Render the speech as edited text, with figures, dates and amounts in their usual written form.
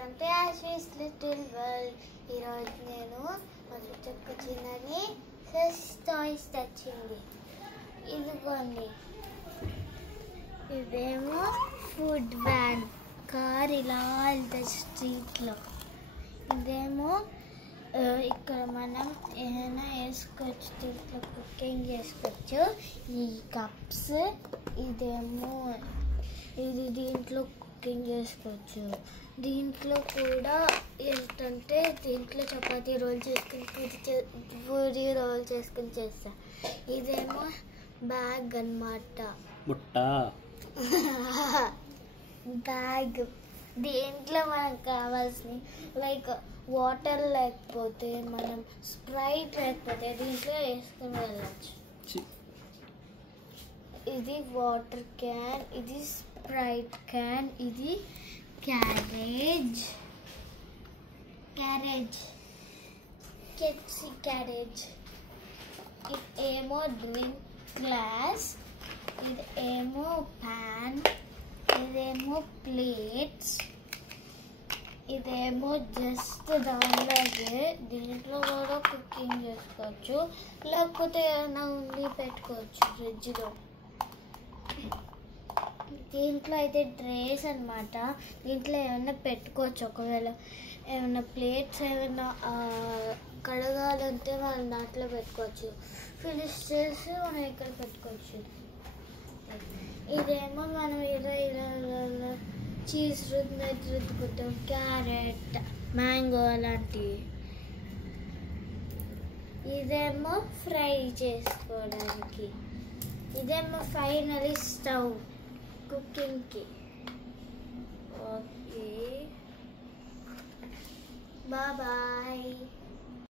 Welcome to Ashvi's little world. ఈరోజు నేను మా చుట్టూ చిన్నని టాయ్స్ తెచ్చింది. ఇదిగోండి, ఇదేమో ఫుడ్ వ్యాన్ కార్, ఇలా వెళ్తుంది స్ట్రీట్లో. ఇదేమో ఇక్కడ మనం ఏమైనా వేసుకోవచ్చు, దీంట్లో కుకింగ్ చేసుకోవచ్చు. ఈ కప్స్, ఇదేమో ఇది దీంట్లో కుకింగ్ చేసుకోవచ్చు. దీంట్లో కూడా ఏంటంటే దీంట్లో చపాతీ రోల్ చేసుకుని పూరి రోల్ చేసుకుని చేస్తా. ఇదేమో బ్యాగ్ అన్నమాట, బుట్ట బ్యాగ్. దీంట్లో మనకు కావాల్సిన లైక్ వాటర్ లేకపోతే మనం స్ప్రైట్ లేకపోతే దీంట్లో వేసుకుని వెళ్ళచ్చు. ఇది వాటర్ క్యాన్, ఇది స్ప్రైట్ క్యాన్, ఇది క్యారేజ్ కెప్సీ క్యారేజ్. ఇది ఏమో డ్రింక్ గ్లాస్, ఇది ఏమో ప్యాన్, ఇదేమో ప్లేట్స్, ఇదేమో జస్ట్ దానిలాగే. దీంట్లో కూడా కుకింగ్ చేసుకోవచ్చు, లేకపోతే ఏమైనా ఉండి పెట్టుకోవచ్చు ఫ్రిడ్జ్లో. దీంట్లో అయితే ట్రేస్ అన్నమాట, దీంట్లో ఏమైనా పెట్టుకోవచ్చు. ఒకవేళ ఏమైనా ప్లేట్స్ ఏమైనా కడగాలంటే మనం దాంట్లో పెట్టుకోవచ్చు. ఫినిష్ చేసి మనం ఇక్కడ పెట్టుకోవచ్చు. ఇదేమో మనం ఇలా చీజ్ రుద్దుకుంటాం, క్యారెట్, మ్యాంగో అలాంటివి. ఇదేమో ఫ్రై చేసుకోవడానికి. ఇదేమో ఫైనలీ స్టవ్ కుకింగ్కి. Okay, bye.